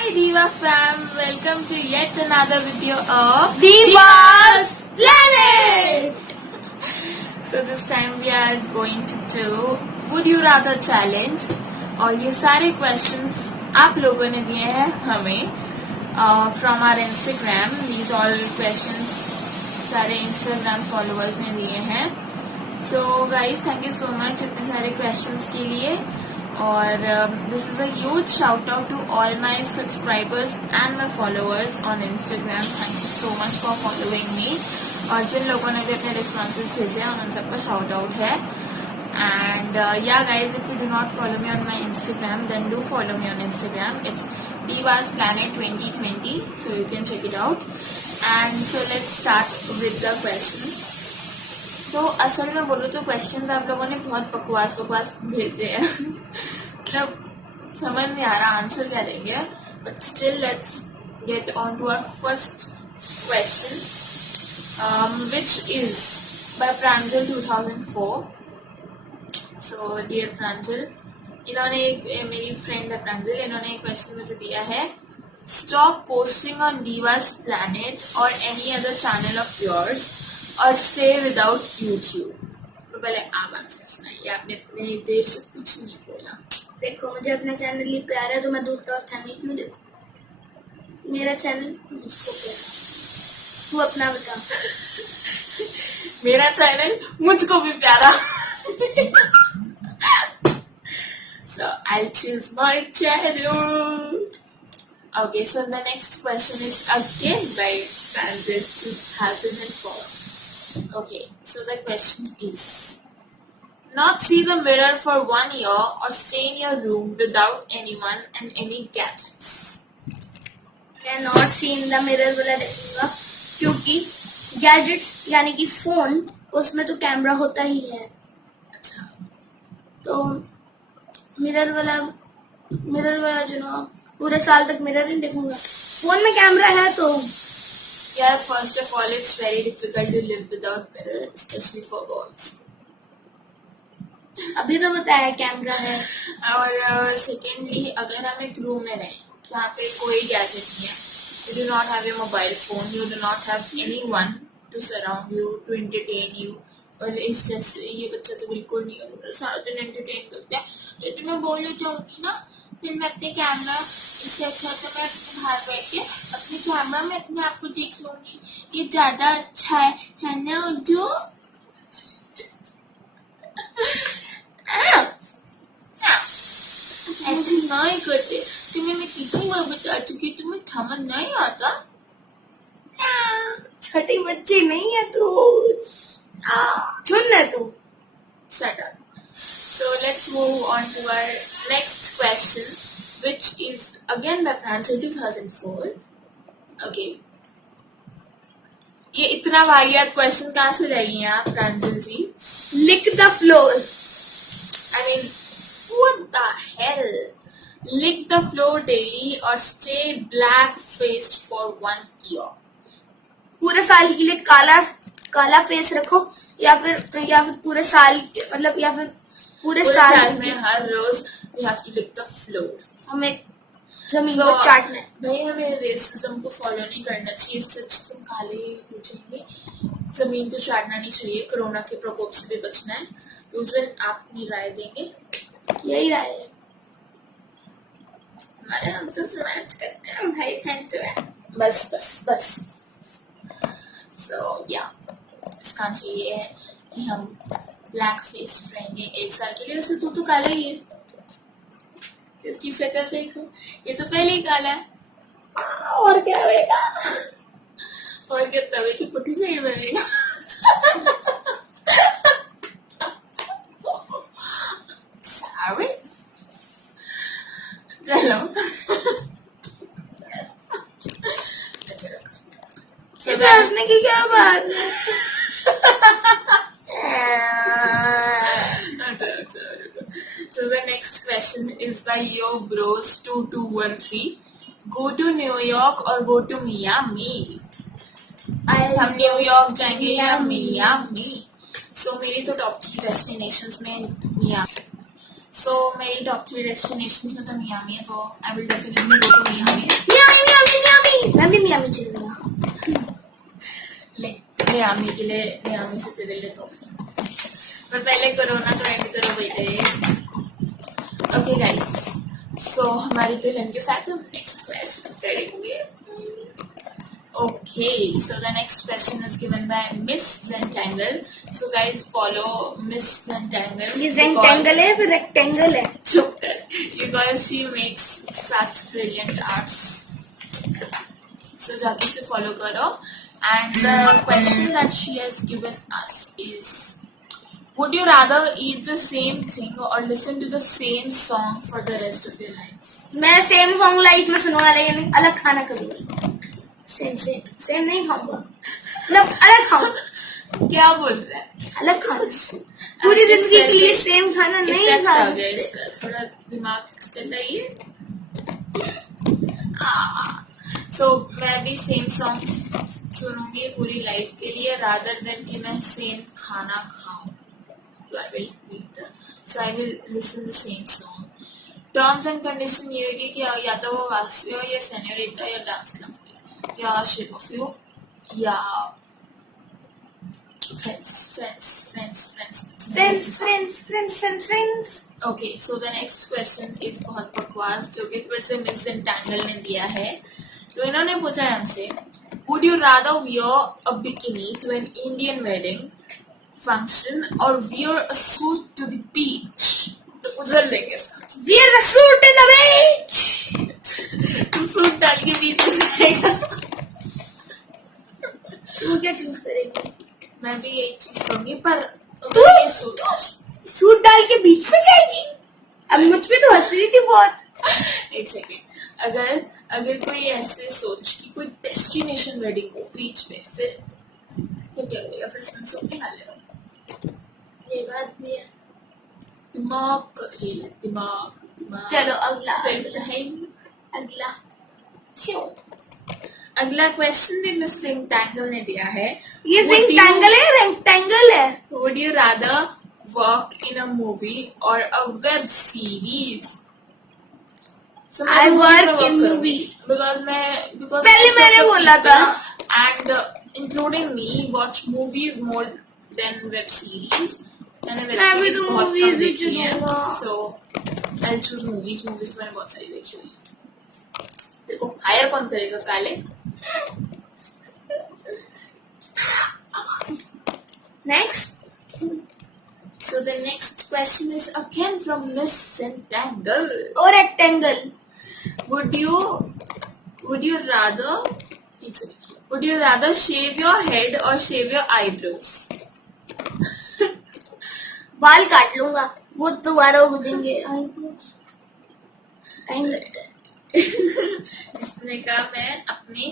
Hi Diva fam, welcome to yet another video of Diva's Planet. So this time we are going to do Would You Rather Challenge और ये सारे questions आप लोगों ने दिए हैं हमें from our Instagram. These all questions सारे Instagram followers ने दिए हैं. So guys, thank you so much इतने सारे questions के लिए. और this is a huge shout out to all my subscribers and my followers on Instagram. Thank you so much for following me. और जिन लोगों ने भी अपने responses भेजे हैं उन सबका shout out है. And yeah guys, if you do not follow me on my Instagram, then do follow me on Instagram. It's Diva's Planet 2020, so you can check it out. And so let's start with the questions. तो असल में बोलो तो questions आप लोगों ने बहुत बकवास भेजे हैं. मतलब समझ नहीं आ रहा आंसर क्या देंगे, but still let's get on to our first question, which is by Pranjal 2004. So dear Pranjal, इन्होंने मेरी फ्रेंड है प्रांजल, इन्होंने एक क्वेश्चन मुझे दिया है. Stop posting on Diva's Planet और any other channel of yours और स्टे विदाउट यूट्यूब. तो पहले आप आंसर सुनाइए, आपने इतनी देर से कुछ नहीं बोला. देखो, मुझे अपना चैनल ही प्यारा है तो मैं दूसरा चैनल क्यों देखूं? मेरा चैनल मुझको प्यारा. तू अपना बता. मेरा चैनल मुझको भी प्यारा. So I'll choose my channel. Okay, so the next question is again by Francis 2004. Okay, so the question is, not see the mirror for 1 year or stay in your room without anyone and any gadgets. मैं not see in the mirror वाला देखूंगा, क्योंकि gadgets यानी कि phone, उसमें तो camera होता ही है. अच्छा, तो मिरर वाला जो ना पूरे साल तक मिरर नहीं देखूंगा. फोन में कैमरा है तो yeah, first of all it's very difficult to live without mirror, especially for girls. अभी तो बताया कैमरा है. और सेकेंडली अगर हम एक रूम में रहें जहाँ पे कोई गैजेट नहीं है, you do not have your mobile phone, you do not have anyone to surround you, to entertain you. और इस जैसे ये बच्चा तो बिल्कुल नहीं है, सारा दिन एंटरटेन करता है. तो तुम्हें बोलना चाहूंगी ना, फिर मैं अपने कैमरा, इससे अच्छा तो मैं बाहर बैठ के अपने कैमरा में अपने आप को देख लूंगी. ये ज्यादा अच्छा है ना जो. ऐसे नहीं करते. तुम्हें मैं कितनी बार बता चुकी, तुम्हें समझ नहीं आता. छोटी बच्ची नहीं है तू. चुन ले तू. Shut up. So let's move on to our next question, which is again by Pranjal 2004. Okay. ये इतना वाहियात क्वेश्चन कहाँ से रही हैं आप Pranjal ji? Lick the floor. I mean, what the hell? Lick the floor daily or stay black faced for 1 year. पूरे साल के लिए काला फेस रखो, या फिर पूरे साल मतलब या फिर पूरे साल में हर रोज we have to lick the floor. हमें जमीन को चाटना है. भाई हमें रेसिज्म को फॉलो नहीं करना चाहिए. सच तुम काले हो जाएंगे. जमीन को चाटना नहीं चाहिए. कोरोना के प्रकोप से भी बचना है. यूजुअल आप अपनी राय देंगे. यही राय है. हमारे हम तो मैच करते हैं भाई बहन जो है. बस. So yeah, इसका आंसर ये है कि हम ब्लैक फेस रहेंगे 1 साल के लिए. वैसे तू तो काला ही है, इसकी शक्ल देखो, ये तो पहले ही काला है. और क्या होगा? और क्या तवे की पुट्टी से ही बनेगा. Sorry. चलो. हंसने की क्या बात है? So the next question is by Yo Bros 2213. Go to New York or go to Miami? हम न्यूयॉर्क जाएंगे या मियामी? So मेरी तो टॉप 3 डेस्टिनेशंस में मियामी. So सो मेरी टॉप 3 डेस्टिनेशन में तो मियामी है, तो I will definitely go to Miami. मैं भी मियामी चलूंगा। ले मियामी के लिए मियामी से तेरे लिए तो पर पहले कोरोना तो एंड करो बेटे। ओके गाइस, सो हमारी दुल्हन के साथ हम नेक्स्ट क्वेश्चन करेंगे। Okay, so the next question is given by Miss Zentangle. So guys, follow Miss Zentangle. ये Zentangle है फिर rectangle है। चुप कर, because she makes such brilliant arts. So जाके से follow करो. And the question that she has given us is, would you rather eat the same thing or listen to the same song for the rest of your life? मैं same song life में सुनने वाला, यानी अलग खाना कभी नहीं। Same नहीं खाऊंगा, मतलब अलग खाऊंगा। क्या बोल रहा है? अलग खाना, पूरी जिंदगी के लिए सेम खाना नहीं खा सकते। इसका थोड़ा दिमाग चल रही है। सो मैं भी सेम सॉन्ग सुनूंगी पूरी लाइफ के लिए, रादर देन कि मैं सेम खाना खाऊं। So I will listen the same song. Terms and condition ये होगी कि या तो वो वासी हो, या सेन्योरिटा, या डांस क्लब, या शेप ऑफ यू, या friends. Okay, so the next question is बहुत बकवास, जो कि फिर से मिस एंटेंगल ने दिया है। तो इन्होंने पूछा है हमसे, would you rather wear a bikini to an Indian wedding function or wear a suit to the beach? तो उधर लेंगे Wear a suit in the beach. तू सूट डाल के बीच में जाएगा। तू क्या चूज करेगी? मैं भी यही चीज करूंगी, पर तू ये सूट डाल के बीच में जाएगी? अब मुझ पे तो हंस रही थी बहुत। एक सेकेंड, अगर कोई ऐसे सोच कि कोई डेस्टिनेशन वेडिंग हो बीच में, फिर क्या करेगा? फिर सो के डालेगा। ये बात भी है, दिमाग का खेल है, दिमाग। चलो अगला अगला क्वेश्चन भी मिस रेक्टेंगल ने दिया है। ये रेक्टेंगल है, रेक्टेंगल है। Would you rather work in a movie or a web series? I work in movie because पहले मैंने बोला था, and including me watch movies more than web series. मैं भी तो मूवीज ही चुनूंगा। So I'll choose movies मैंने बहुत सारी देखी हुई। देखो हायर कौन करेगा काले? Next. So the next question is again from Miss Zentangle. Or rectangle. Would you rather shave your head or shave your eyebrows? बाल काट लूंगा, वो दोबारा उगेंगे। टाइम लगता है। इसने कहा मैं अपने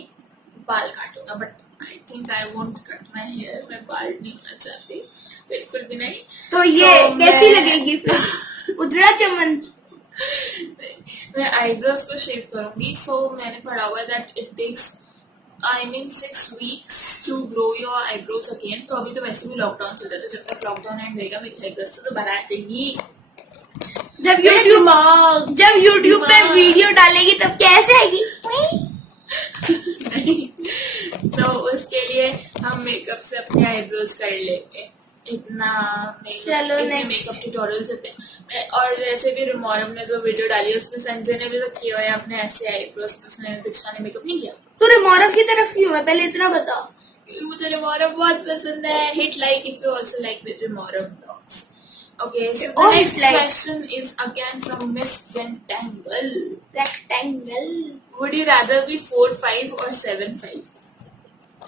बाल काटूंगा, but I think I won't cut my hair. मैं बाल नहीं होना चाहती, बिल्कुल भी नहीं। तो ये कैसी लगेगी फिर? उजड़ा चमन। मैं आईब्रोज को शेव करूंगी। सो मैंने पढ़ा हुआ है that it takes 6 weeks to grow your eyebrows again. तो अभी तो वैसे भी लॉकडाउन चल रहा है, तो जब तक लॉकडाउन एंड रहेगा मेरी आईब्रोज तो दोबारा आ जाएंगी। जब यूट्यूब पे वीडियो डालेगी तब कैसे आएगी? तो उसके लिए हम मेकअप से अपने आईब्रोज कर लेंगे। इतना मेकअप ट्यूटोरियल्स होते हैं। और वैसे भी रिमोरम ने जो वीडियो डाली उसमें संजय ने भी तो किया है अपने ऐसे आईब्रोज, उसने दीक्षा ने मेकअप नहीं किया। तो रिमोरम की तरफ क्यों है, पहले इतना बताओ। मुझे रिमोरम बहुत पसंद है। Hit like if you also like Rimorav blogs. Okay, so the next question is again from Miss Rectangle. Would you rather be 4'5" or 7'5"?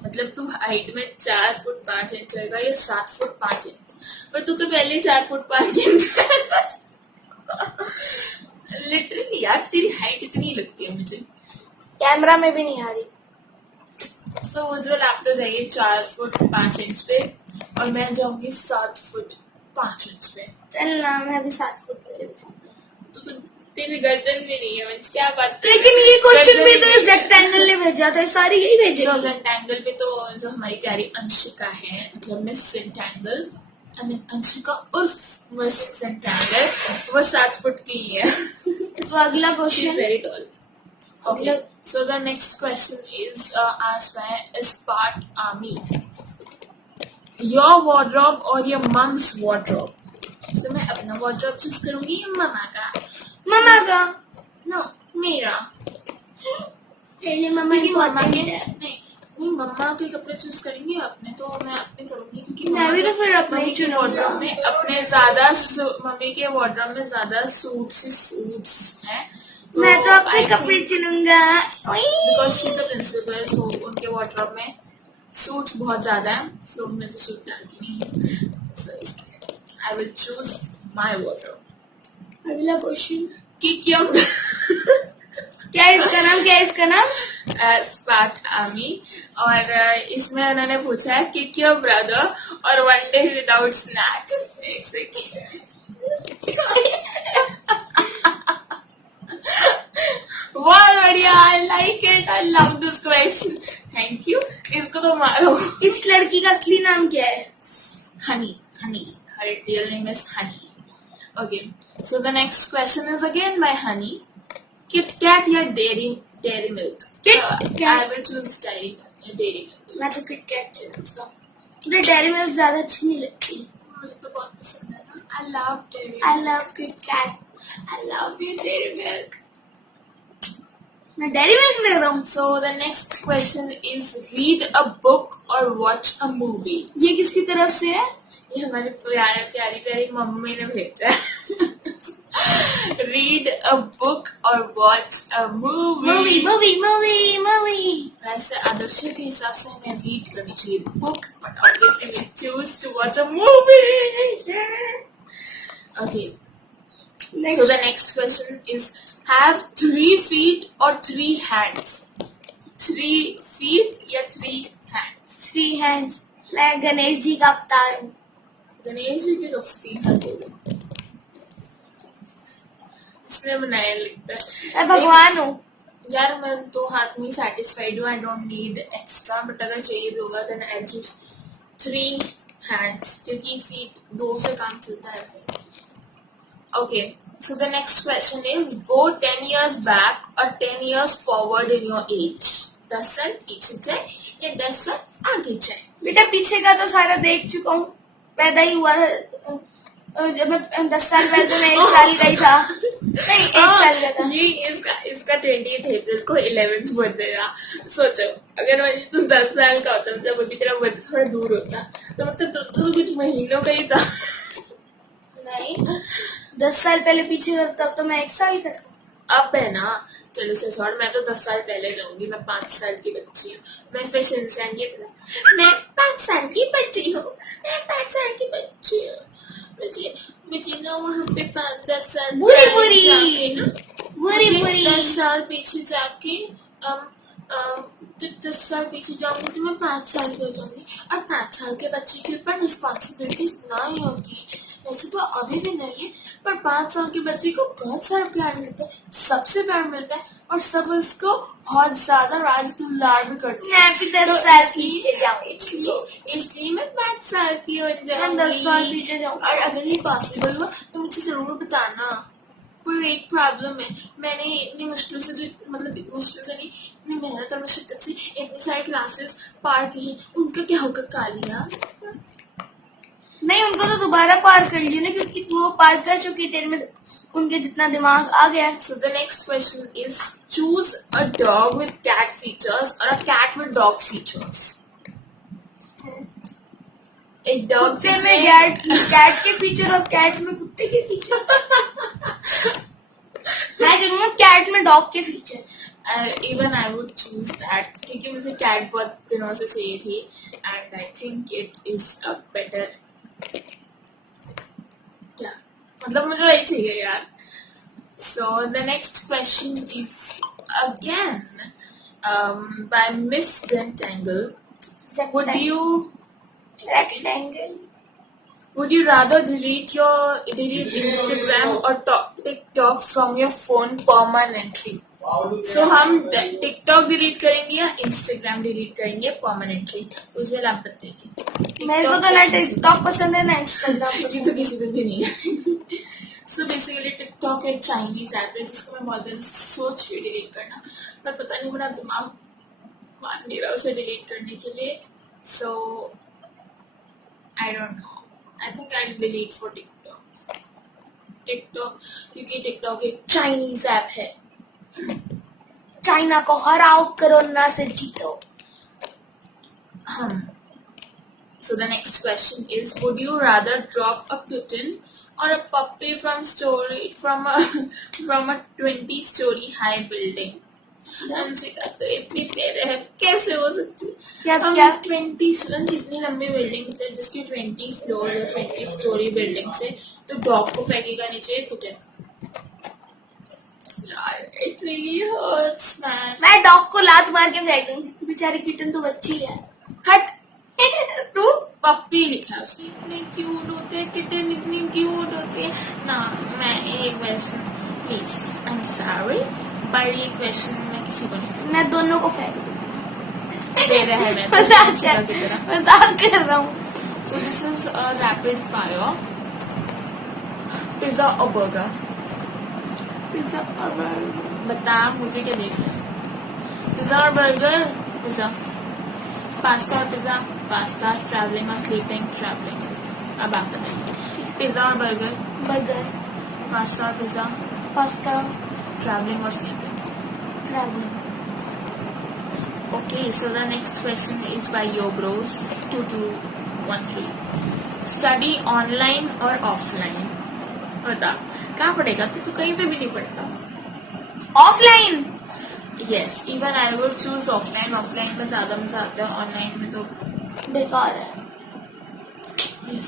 मतलब तू हाइट में 4 फुट 5 इंच होगा या 7 फुट 5 इंच? पर तू तो पहले 4 फुट 5 इंच। लिटरली यार तेरी हाइट इतनी लगती है मुझे, कैमरा में भी नहीं आ रही। तो उज्जवल आप तो जाइए 4 फुट 5 इंच पे और मैं जाऊंगी 7 फुट 5 इंच पे। चलना, मैं भी 7 फुट पे तो तेरी गर्दन भी नहीं है मंच, क्या बात। लेकिन ये क्वेश्चन भी तो इस रेक्टेंगल ने भेजा था, सारी यही भेजे। रेक्टेंगल पे तो जो हमारी प्यारी अंशिका है, मतलब miss rectangle, I mean Anshika उर्फ मिस सेंटेंडर, वो 7 फुट की ही है. तो अगला She's question. very tall. Okay, so the next question is asked by Ispat Ami. Your wardrobe or your mom's wardrobe? So मैं अपना wardrobe choose करूंगी या मम्मा का? मम्मा का. No, मेरा. पहले मम्मा क्योंकि मम्मा important के है. नहीं मम्मा के कपड़े चूज करेंगे, अपने तो मैं अपने करूंगी क्योंकि मैं भी तो फिर अपने मम्मी के चुनूंगा. wardrobe में अपने ज्यादा मम्मी के wardrobe में ज्यादा सूट्स हैं. मैं तो अपने कपड़े चुनूंगा. Because she is a principal, so उनके wardrobe में सूट्स बहुत ज्यादा है, सो मैं तो सूट डालती नहीं हूँ, सो इसलिए I will choose my wardrobe. अगला क्वेश्चन. कि क्यों क्या है इसका नाम? स्पाट आमी. और इसमें उन्होंने पूछा है किक योर ब्रदर और वन डे विदाउट स्नैक. एक सेकेंड. बहुत बढ़िया, I like it, I love this question, thank you. इसको तो मारो. इस लड़की का असली नाम क्या है? Honey. Her real name is Honey. Okay, so the next question is again by Honey. Kit Kat या Dairy Milk? Kit So, Kat. I will choose Dairy Milk. मैं तो किटकैट चुनूंगा. मुझे डेयरी मिल्क ज्यादा अच्छी नहीं लगती. मुझे तो बहुत पसंद है ना. I love Dairy Milk. I love KitKat. I love you Dairy Milk. मैं डेयरी मिल्क ले रहा हूँ. So the next question is read a book or watch a movie. ये किसकी तरफ से है? ये हमारी प्यारी मम्मी ने भेजा है. Read a book or watch a movie. Movie. वैसे आदर्श के हिसाब से हमें रीड करनी चाहिए book, but obviously we choose to watch a movie. Okay, so the next question is have 3 feet or 3 hands? 3 feet या 3 hands? 3 hands. मैं गणेश जी का अवतार हूँ. गणेश जी के तो 3 हाथ दे दो. इसने बनाया लिखता है. मैं भगवान हूँ. यार मैं 2 हाथ में सेटिस्फाइड हूँ. I don't need extra, but अगर चाहिए भी होगा देन आई चूज 3 हैंड्स, क्योंकि फीट 2 से काम चलता है भाई. Okay, so the next question is go 10 years back और 10 years forward in your age. 10 साल पीछे जाए या 10 साल आगे जाए? बेटा पीछे का तो सारा देख चुका हूँ. पैदा ही हुआ जब मैं 10 साल पहले तो मैं 1 साल का ही था. नहीं 1 साल का था. ये इसका 20th अप्रैल को 11th बर्थडे था. सोचो अगर मैं तू 10 साल का होता मतलब अभी तेरा बर्थडे थोड़ा दूर होता तो मतलब तो कुछ महीनों का ही था. नहीं 10 साल पहले पीछे तब तो मैं 1 साल का था. अब है ना, चलो से सॉरी, मैं तो 10 साल पहले जाऊंगी. मैं 5 साल की बच्ची हूँ. मैं फिर शिनचैन की मैं 5 साल की बच्ची हूँ. मैं 5 साल की बच्ची हूँ. मुझे ना वहाँ पे 5-10 साल बुरी 10 साल पीछे जाके 10 साल पीछे जाऊंगी तो मैं 5 साल की हो जाऊंगी. और 5 साल के बच्चे के ऊपर रिस्पॉन्सिबिलिटीज नहीं होती. वैसे तो अभी भी नहीं है, पर 5 साल के बच्चे को बहुत सारा प्यार मिलता है, सबसे प्यार मिलता है, और सब उसको बहुत ज्यादा राज दुलार भी करते हैं. मैं भी 10 साल पीछे जाऊंगी. इसलिए मैं 5 साल की हो मैं 10 साल पीछे जाऊंगी. और अगर ये पॉसिबल हुआ तो मुझे जरूर बताना. पर एक प्रॉब्लम है, मैंने इतनी मुश्किल से मतलब मुश्किल से नहीं, इतनी मेहनत और मुश्किल से इतनी सारी क्लासेस पार की है. उनका क्या होगा कालिया? नहीं उनको तो दोबारा पार कर लिया ना, क्योंकि वो पार कर चुकी तेरे में उनके जितना दिमाग आ गया. So the next question is choose a dog with cat features or a cat with dog features. एक डॉग कुत्ते में कैट के फीचर और कैट में कुत्ते के फीचर. मैं कहूँगा कैट में डॉग के feature. Even I would choose that, क्योंकि मुझे कैट बहुत दिनों से चाहिए थी and I think it is a better. क्या मतलब मुझे वही चाहिए यार. So the next question is again by Miss Dentangle. Would you Rectangle. Would you rather delete Instagram or TikTok from your phone permanently? सो हम टिकटॉक डिलीट करेंगे या Instagram delete करेंगे परमानेंटली, उसमें आप बताइए। मेरे को तो ना टिकटॉक पसंद है ना इंस्टाग्राम ये पसंद तो किसी पे भी नहीं है। सो बेसिकली टिकटॉक एक चाइनीज ऐप है जिसको मैं बहुत दिन से सोच रही डिलीट करना, पर पता नहीं मेरा दिमाग मान नहीं रहा उसे डिलीट करने के लिए। So I don't know, I think I delete for TikTok क्योंकि टिकटॉक एक चाइनीज ऐप है। चाइना को हराओ, कोरोना से जीतो। So the next question is, would you rather drop a kitten or a puppy from a 20-story high building? Anshika तो इतनी प्यारे है, कैसे हो सकती है? क्या हम क्या 20 जितनी लंबी बिल्डिंग मतलब जिसकी 20 फ्लोर या 20 स्टोरी बिल्डिंग से तो डॉग को फेंकेगा नीचे किटन। यार इट रियली हर्ट्स मैन। मैं डॉग को लात मार के फेंक दूंगी, बेचारी किटन तो बच्ची है। हट। तू पप्पी लिखा है उसने, इतने क्यूट होते हैं किटन, इतनी क्यूट होते हैं ना। मैं एक question please, I am sorry पर ये क्वेश्चन मैं किसी को नहीं फेंक, मैं दोनों को फेंक दूंगी। दे रहा है मैं मजाक कर रहा हूँ। सो this is a rapid fire, pizza और बर्गर। पिज्जा और बर्गर। बता मुझे क्या देख रहा है? पिज्जा और बर्गर। पिज्जा। पास्ता और पिज्जा। पास्ता। ट्रैवलिंग और स्लीपिंग। ट्रैवलिंग। अब आप बताइए, पिज्जा और बर्गर। बर्गर। पास्ता और पिज्जा। पास्ता। ट्रैवलिंग और sleeping. Travelling. Okay, so the next question is by Yobros 2213. Study online or offline? बता कहाँ पढ़ेगा तू कहीं पे भी नहीं पढ़ता। Offline. Yes, even I would choose offline. Offline में ज्यादा मजा आता है, online में तो बेकार है। yes,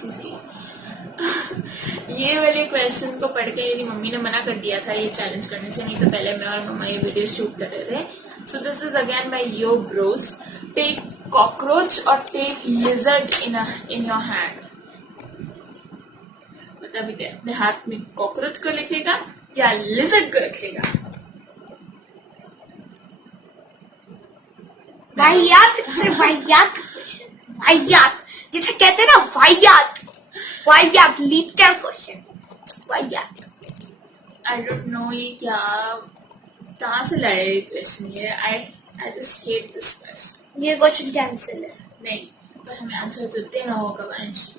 ये वाले क्वेश्चन को पढ़ के मेरी मम्मी ने मना कर दिया था ये चैलेंज करने से, नहीं तो पहले मैं और मम्मा ये वीडियो शूट कर रहे थे। So this is again by yo bros. Take cockroach और take lizard in your hand. बता बेटे, अपने हाथ में कॉकरोच को रखेगा या लिजर्ड को रखेगा? वाहियात से वाहियात। वाहियात जिसे कहते हैं ना, वाहियात। वाहियात लिटिल क्वेश्चन। वाहियात। आई डोंट नो ये क्या कहाँ से लाए क्वेश्चन ये। I just hate this question. ये क्वेश्चन कैंसिल है। नहीं, पर हमें आंसर तो देना होगा वंश।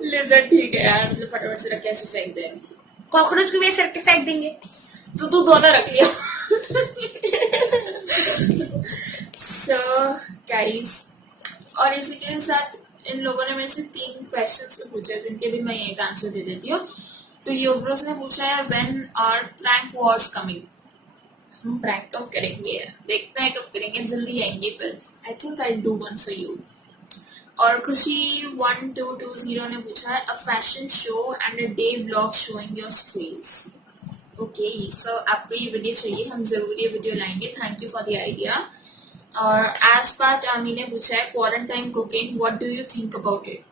लिजर्ड ठीक है यार, मतलब फटाफट से रख के ऐसे फेंक देंगे। कॉकरोच को भी ऐसे रख के फेंक देंगे। तो तू दोनों रख लिया। सो गाइस, और इसी के साथ इन लोगों ने मेरे से 3 क्वेश्चंस पूछे जिनके भी मैं एक आंसर दे देती हूँ। तो योब्रोस ने पूछा है when are prank wars coming. हम प्रैंक कब करेंगे, देखते हैं कब करेंगे, जल्दी आएंगे फिर। I think I do one for you. और खुशी 1220 ने पूछा है a fashion show and a day vlog showing your skills. Okay, so आपको ये वीडियो चाहिए, हम जरूर ये वीडियो लाएंगे। Thank you for the idea. और एस्पाट आमी ने पूछा है quarantine cooking, what do you think about it?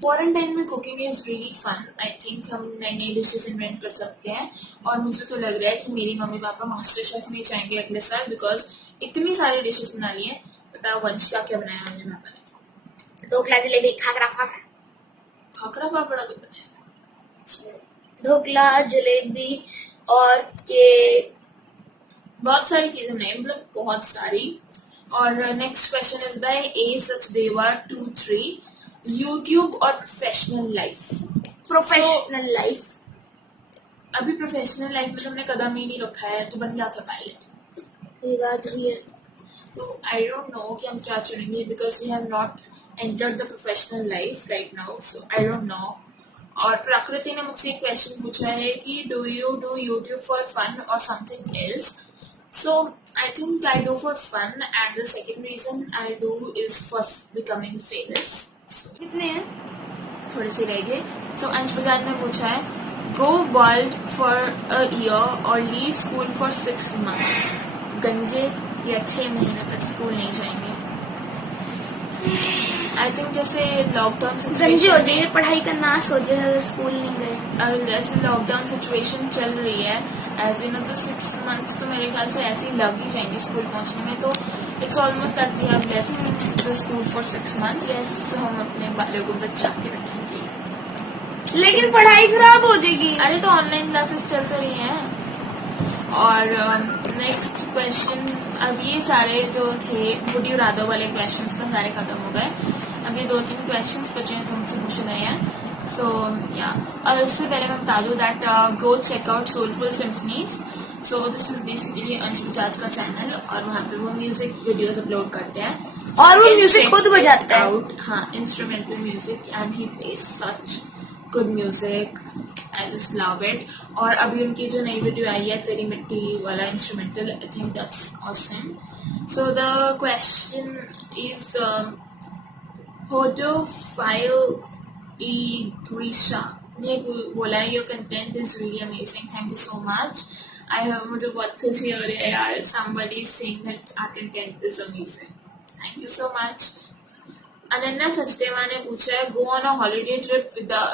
Quarantine में cooking is really fun. I think हम नई नई डिशेस इन्वेंट कर सकते हैं, और मुझे तो लग रहा है कि मेरी मम्मी पापा मास्टर शेफ में जाएंगे अगले साल, बिकॉज इतनी सारी डिशेस बना ली है। बताओ वंश का क्या बनाया मम्मी पापा ने? ढोकला, जलेबी, खाकरा फाफड़ा। खाकरा पापड़ा तो बनाया, ढोकला, जलेबी और केक, बहुत सारी चीजें बनाई, मतलब बहुत सारी। और next question is by A Sachdeva 23। YouTube और प्रोफेशनल लाइफ? Professional life. अभी प्रोफेशनल लाइफ में तुमने कदम ही नहीं रखा है तो बन जाके पायलट। ये बात भी है। तो आई डोंट नो कि हम क्या चुनेंगे, because we have not entered the professional life right now, so I don't know. और प्रकृति ने मुझसे एक क्वेश्चन पूछा है कि do you do YouTube for fun or something else? So I think I do for fun, and the second reason I do is for becoming famous. So, कितने हैं? थोड़े से रह गए। So अंश बजाज ने पूछा है go bald for a year or leave school for 6 months. गंजे या 6 महीने तक स्कूल नहीं जाएंगे। आई थिंक जैसे लॉकडाउन गंजे हो सिचुएशन जाएंगे, पढ़ाई का नाश हो जाएगा अगर स्कूल नहीं गए। जैसे लॉकडाउन सिचुएशन चल रही है एज इन तो 6 मंथ्स तो मेरे ख्याल से ऐसे ही लग ही जाएंगे स्कूल पहुंचने में, तो it's almost that we have left the school for 6 months. Yes. तो हम अपने बालों को बचा के रखेंगे। लेकिन पढ़ाई खराब हो जाएगी। अरे तो ऑनलाइन क्लासेस चल तो रही हैं। और नेक्स्ट क्वेश्चन, अब ये सारे जो थे वुड यू रादर वाले क्वेश्चंस तो सारे खत्म हो गए, अब ये 2-3 क्वेश्चंस बचे हैं जो मुझसे पूछे गए हैं। सो या, और उससे पहले मैं बता दूं that go check out soulful symphonies. So this is basically Anshu Bajaj का चैनल और वहाँ पे वो म्यूजिक वीडियोस अपलोड करते हैं और वो म्यूजिक खुद बजाता है। हाँ, instrumental music and he plays such good music, I just love it. और अभी उनकी जो नई वीडियो आई है तेरी मिट्टी वाला instrumental, I think that's awesome. So the question is hodophile ई ग्रीशा ने बोला your content is really amazing, thank you so much. मुझे बहुत खुशी हो रही है यार, somebody is saying that our content is amazing, thank you so much। Ananya Sachdeva ने पूछा है go on a holiday trip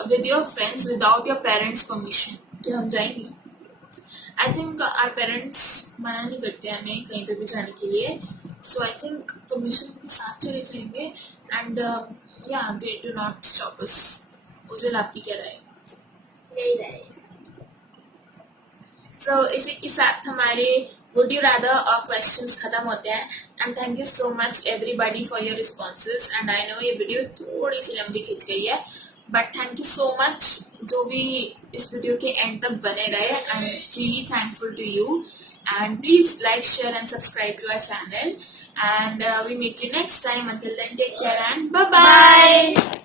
with your friends without your parents permission, क्या हम जाएंगे? आई थिंक आवर पेरेंट्स मना नहीं करते हमें कहीं पे भी जाने के लिए, सो आई थिंक परमिशन के साथ चले जाएंगे एंड या they do not stop us. Ujjwal आपकी क्या राय? यही रहे। सो इसी के साथ हमारे वुड यू रादर क्वेश्चंस खत्म होते हैं and thank you so much everybody for your responses. And I know ये वीडियो थोड़ी सी लंबी खिंच गई है but thank you so much जो भी इस वीडियो के एंड तक बने रहे, I am really thankful to you and please like share and subscribe to our channel and we meet you next time. Until then, take care and bye bye.